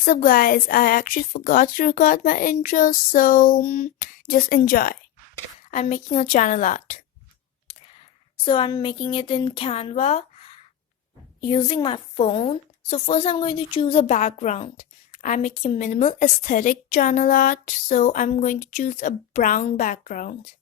So guys, I actually forgot to record my intro, so just enjoy. I'm making a channel art. So I'm making it in Canva using my phone. So first I'm going to choose a background. I'm making minimal aesthetic channel art, so I'm going to choose a brown background.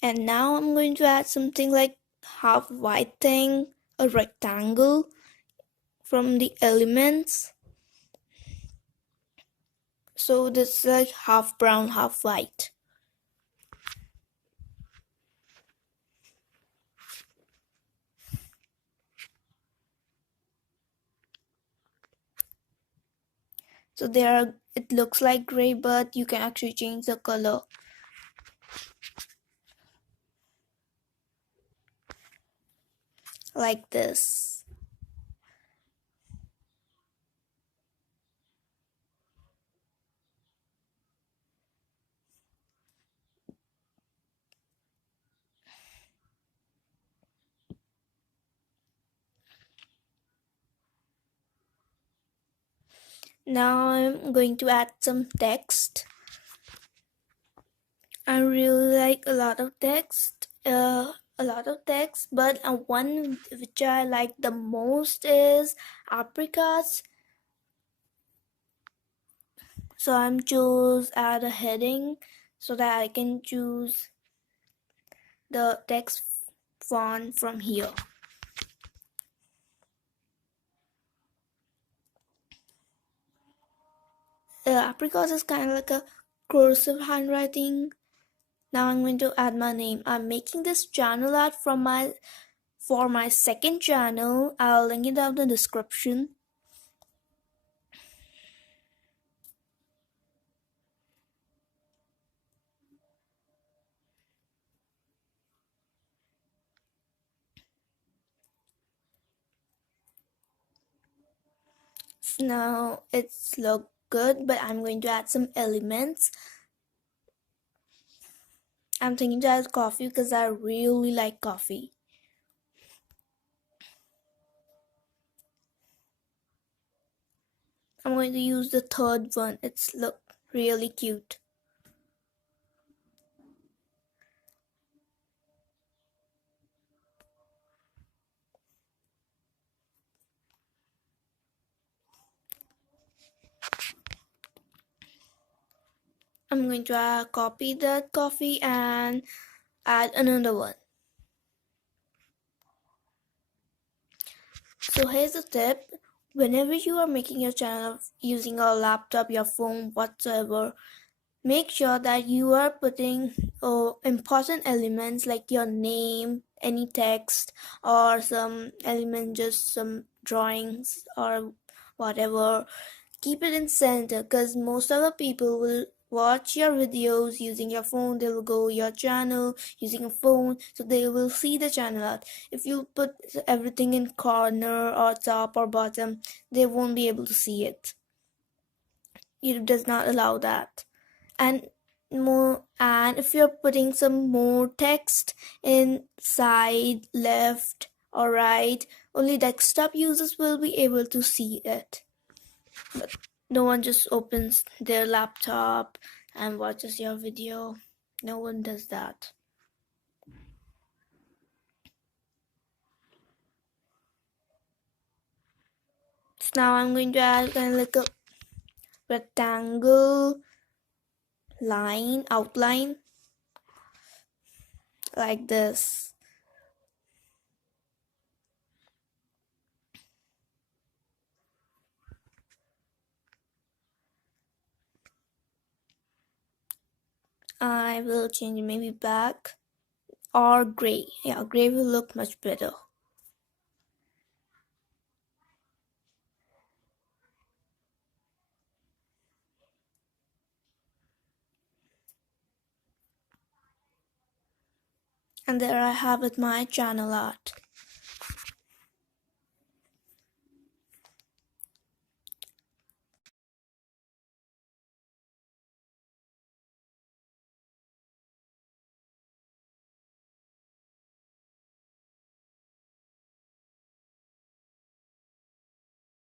And now I'm going to add something like half white thing, a rectangle from the elements. So this is like half brown, half white. So it looks like gray, but you can actually change the color. Like this. Now I'm going to add some text. I really like a lot of text. But one which I like the most is apricots. So I'm choose add a heading so that I can choose the text font from here. Apricots is kind of like a cursive handwriting. Now I'm going to add my name. I'm making this channel art for my second channel. I'll link it down in the description. Now it's look good, but I'm going to add some elements. I'm thinking to add coffee because I really like coffee. I'm going to use the third one. It's look really cute. I'm going to copy that coffee and add another one. So here's a tip. Whenever you are making your channel using a laptop, your phone, whatsoever, make sure that you are putting important elements like your name, any text, or some element, just some drawings or whatever. Keep it in center because most of the people will watch your videos using your phone. They will go your channel using a phone, so they will see the channel art. If you put everything in corner or top or bottom, they won't be able to see it. It does not allow that. And if you're putting some more text in side, left or right, only desktop users will be able to see it. But no one just opens their laptop and watches your video. No one does that. So now I'm going to add kind of like a rectangle line outline like this. I will change it maybe black or gray. Yeah, gray will look much better. And there I have it, my channel art.